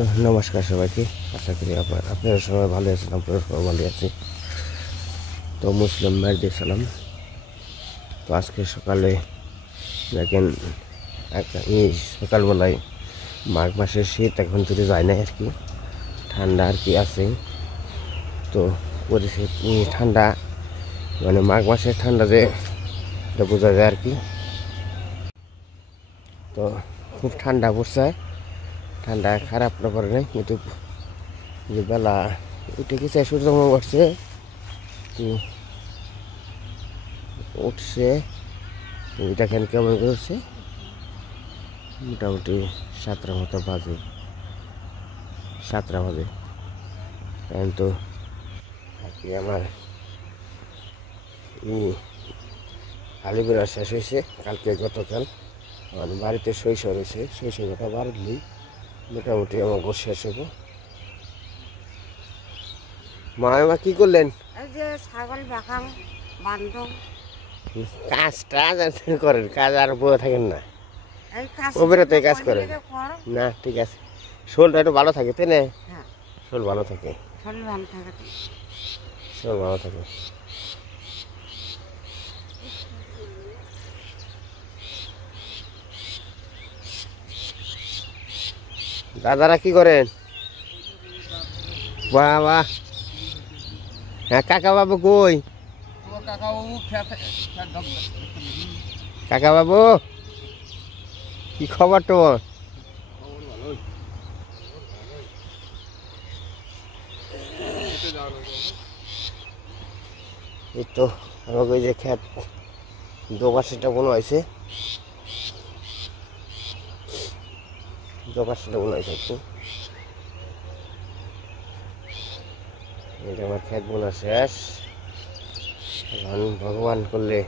তো নমস্কার সবাইকে, আশা করি আপনারা সবাই ভালো আছেন। আপনারা সবাই ভালো আছি। তো মুসলিম মেহেদি সালাম। তো আজকে সকালে দেখেন সকালবেলায় মাঘ মাসের শীত এখন থেকে যায় না আর কি, ঠান্ডা আর কি আছে। তো পরিস্থিতি ঠান্ডা মানে মাঘ মাসের ঠান্ডা যে এটা বোঝা যায় আর কি। তো খুব ঠান্ডা পড়ছে, ঠান্ডা খারাপ না পড়ে নাই, কিন্তু যে বেলা উঠে গেছে, সূর্য উঠছে উঠছে দেখেন কেমন করছে। মোটামুটি 7টার মতো বাজে, 7টা বাজে। কিন্তু আর কি আমার আলু বেড়া শেষ হয়েছে কালকে, গতকাল আমার বাড়িতে শৈশব হয়েছে, শৈশবটা বাড়লেই মোটামুটি আমার গোছ শেষ হবো। মা কি করলেন? এই যে ছাগল বাঁকাম বান্ধব কাজটা করেন, কাজ আর বয়ে থাকেন না, এই কাজ ওবেরাতে কাজ করেন না। ঠিক আছে, শরীরটা একটু ভালো থাকে, তাই না? হ্যাঁ, শরীর ভালো থাকে, শরীর ভালো থাকে তো। শরীর ভালো থাকে। দাদারা কি করেন? বাহ বাহ, হ্যাঁ কাকা বাবু কই? কাকা বাবু কি খবর তোমার? এই তো আমাকে ওই যে খেত দোপাশিটা মনে হয়েছে, দোপাশিটা মনে হয়েছে একটু। এটা আমার খেত বোনা শেষ। এখন ভগবান করলে,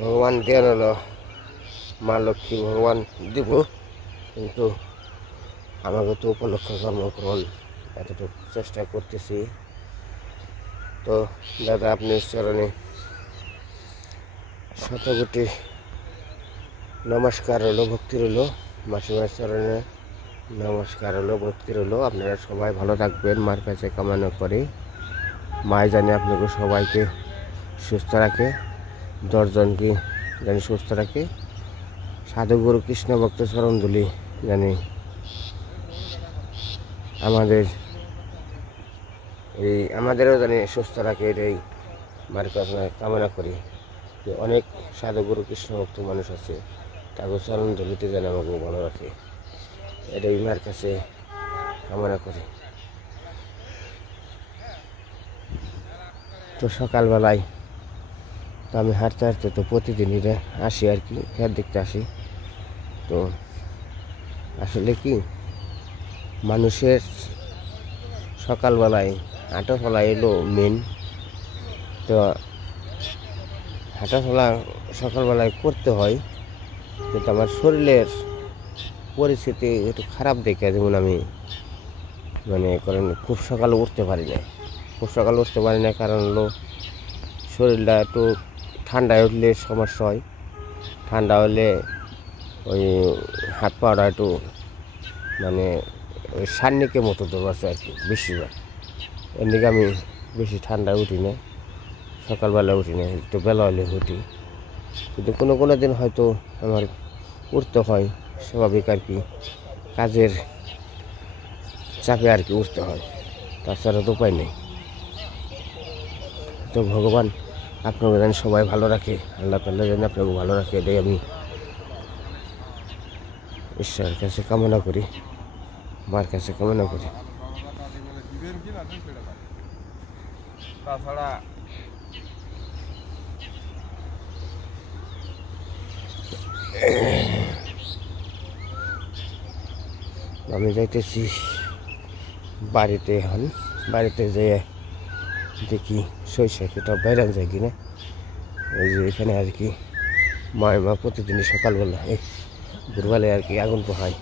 ভগবান দেন হলো মা লক্ষ্মী, ভগবান দিব, কিন্তু আমাকে তো উপলক্ষ কর্মকরণ এতটুকু চেষ্টা করতেছি। তো দাদা আপনার চরণে শতকোটি নমস্কার হলো, ভক্তি রইল। মাসিমার চরণে নমস্কার হলো, ভক্তি রইল। আপনারা সবাই ভালো থাকবেন, মার কাছে কামনা করি। মাই জানি আপনাকে সবাইকে সুস্থ রাখে, 10 জনকে জানি সুস্থ রাখে। সাধুগুরু কৃষ্ণ ভক্ত চরণধুলি জানি আমাদেরও জানি সুস্থ রাখে, এটাই মার কাছে কামনা করি। যে অনেক সাধুগুরু কৃষ্ণ ভক্ত মানুষ আছে, তাকে চরণধুলিতে যেন আমাকে ভালো রাখে, এটাই মার কাছে কামনা করি। তো সকালবেলায় তো আমি হাঁটতে হাঁটতে তো প্রতিদিনই আসি আর কি, খেয়াল দেখতে আসি। তো আসলে কি মানুষের সকালবেলায় হাঁটাচলা এলো মেন। তো হাঁটাচলা সকালবেলায় করতে হয়, কিন্তু আমার শরীরের পরিস্থিতি একটু খারাপ দেখে, যেমন আমি মানে করেন খুব সকালে উঠতে পারি না, খুব সকালে উঠতে পারি না। কারণ হলো শরীরটা একটু ঠান্ডায় উঠলে সমস্যা হয়, ঠান্ডা হলে ওই হাত পাটা একটু মানে ওই সান্নিকের মতো দৌড়াচ্ছে আর কি বেশিরভাগ। এদিকে আমি বেশি ঠান্ডায় উঠি না, সকালবেলা উঠি না, একটু বেলা হলে উঠি। কিন্তু কোনো কোনো দিন হয়তো আমার উঠতে হয়, স্বাভাবিক আর কি, কাজের চাপে আর কি উঠতে হয়, তাছাড়া তো উপায় নেই। তো ভগবান আপনাকে যেন সবাই ভালো রাখে, আল্লাহ তাআলা যেন আপনাকে ভালো রাখে, এটাই আমি ঈশ্বরের কাছে কামনা করি, মার কাছে কামনা করি। আমি যাইতেছি বাড়িতে, এখন বাড়িতে যেয়ে দেখি শৈশব এটা বাইরে যায় কিনা। ওই যে এখানে আর কি মা প্রতিদিনই সকালবেলা এই ভোরবেলায় আর কি আগুন পোহায়।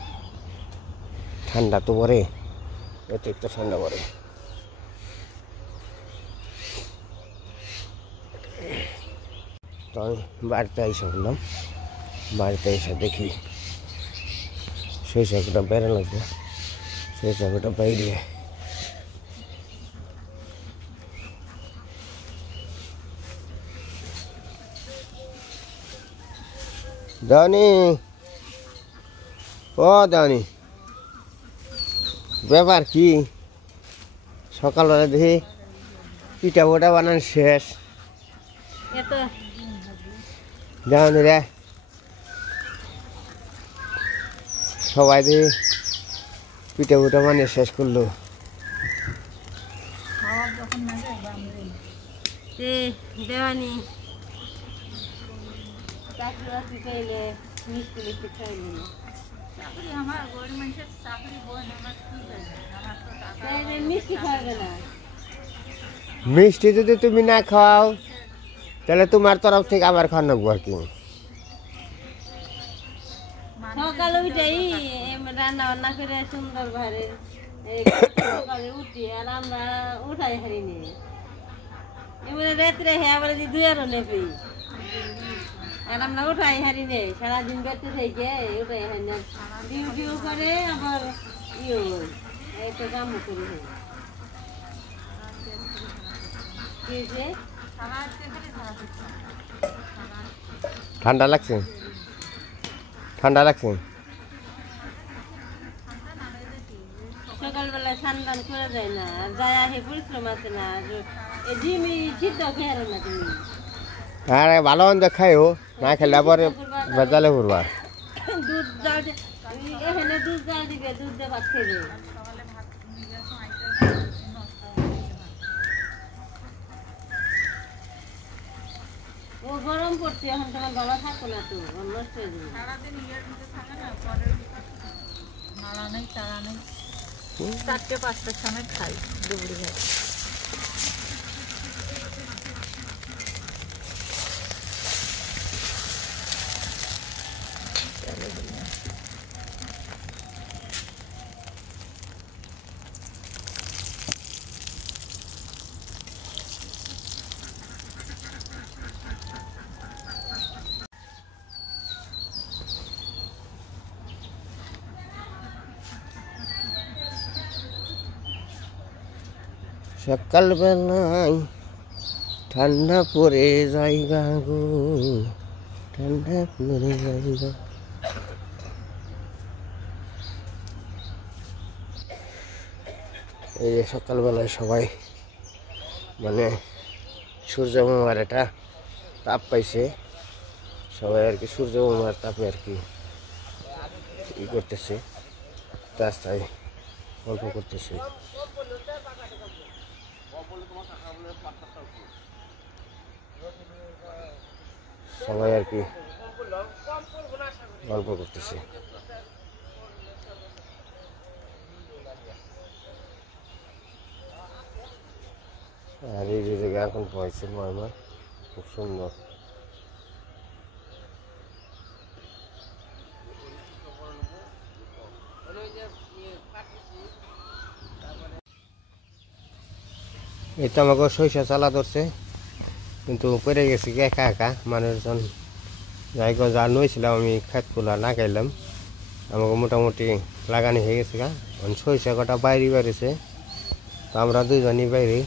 ঠান্ডা তো পড়ে, অতিরিক্ত ঠান্ডা পড়ে। তো আমি বাড়িতে এসে বললাম, বাড়িতে এসে দেখি সরিষা কোটা বেড়ে লাগবে, সরিষা কোটা বাইরে দানি। ও দানি, ব্যাপার কি? সকালবেলা দেখি পিঠা পোটা বানানো শেষ, দানি রে সবাই দেখি পিঠা পোটা বানিয়ে শেষ করলো। দেওয়ানি চাকরি বাকরি খাইলে মিষ্টি মিষ্টি খাইলে মিষ্টি খাওয়াবে না। মিষ্টি যদি তুমি না খাও তাহলে তোমার তরফ থেকে আবার খাওয়া নেবো আর কি। সকালে উঠেই রান্না বান্না করে সুন্দর ঘরে সকালে উঠি আর আমরা উঠাই হারিনি এবারে রাত্রে হ্যাঁ বলে যে 2 আরো নেবে আর আমরা উঠাই হারিনি সারাদিন বেঁচে থেকে উঠাই হারি না ডিউটিও করে আবার ইয়ে একটা কামও করে ঠান্ডা লাগছে, ঠান্ডা লাগছে। সকালবেলা স্নান করে যায় না আর যায় আহে পরিশ্রম আছে না জিমি সিদ্ধ খেয়ে না তুমি। আরে ভালো মন্দ খাইও, না খেলে আবার বেজালে পড়বা। দুধ জাল এখানে দুধ জাল দিবে, দুধ দিয়ে ভাত খেবে। ও গরম পড়ছে এখন তোমার বাবা থাকো না তো নষ্ট হয়ে যাবে। সারাদিন ইয়ের মধ্যে থাকে না, পরে নাড়া নেই তাড়া নেই। 4টে-5টার সময় খাই দুপুরে ভাত। সকালবেলায় ঠান্ডা পড়ে জায়গা গো, ঠান্ডা পড়ে জায়গা। এই যে সকালবেলায় সবাই মানে সূর্য মামার একটা তাপ পাইছে, সবাই আর কি সূর্য মামার তাপে আর কি ই করতেছে, রাস্তায় গল্প করতেছে। সবাই আর কি গল্প করতেছে। আর এই যে জায়গা এখন পাইছে ময়মা, খুব সুন্দর। এই তো আমাকে সরিষা চালা ধরছে, কিন্তু পড়ে গেছি কি একা একা মানুষজন যাই গো, যা নইছিলাম আমি খাতগুলা না খাইলাম, আমাকে মোটামুটি লাগানি হয়ে গেছে গা। সরিষা কটা বাইরে বেরিয়েছে, তো আমরা দুজনই বাইরে,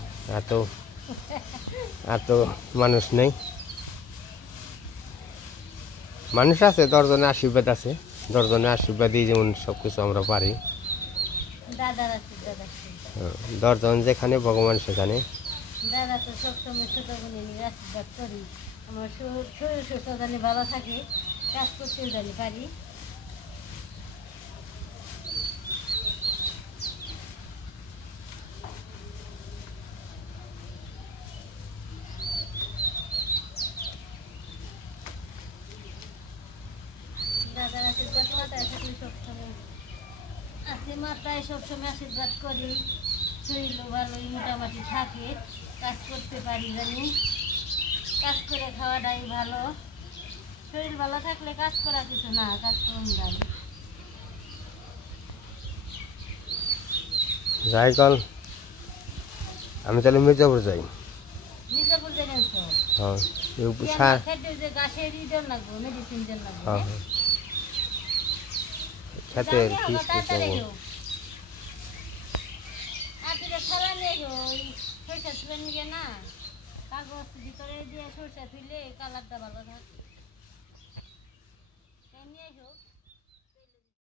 আর তো মানুষ নেই। মানুষ আছে, 10 জনের আশীর্বাদ আছে, 10 জনের আশীর্বাদ দিয়ে যেমন সব কিছু আমরা পারি। 10 জন যেখানে ভগবান সেখানে। দাদা তো সবসময় ছোট বোনের নিয়ে আশীর্বাদ করি, আমার শরীর সুস্থ জানি ভালো থাকে, কাজ করতেও জানি পারি। দাদার আশীর্বাদ মাথায় থাকলে সবসময় আছে, মাথায় সবসময় আশীর্বাদ করি, শরীরও ভালোই মোটামুটি থাকে, কাজ করতে পারি জানি, কাজ করে খাওয়াটাই ভালো। শরীর ভালো থাকলে কাজ করা কিছু না, কাজ করুন জানি। যাই কল আমি তাহলে মির্জাপুর যাই। মির্জাপুর যাবেন তো? হ্যাঁ, গাছের ইজন লাগবে, মেডিসিন লাগবে। ক্ষেতের বীজ পাবো। আটিটা ছাড়া নেই ওই সরষা তুলে নিয়ে না কাগজ ভিতরে দিয়ে সরষা তুলে কালারটা ভালো থাকে নিয়ে এসো।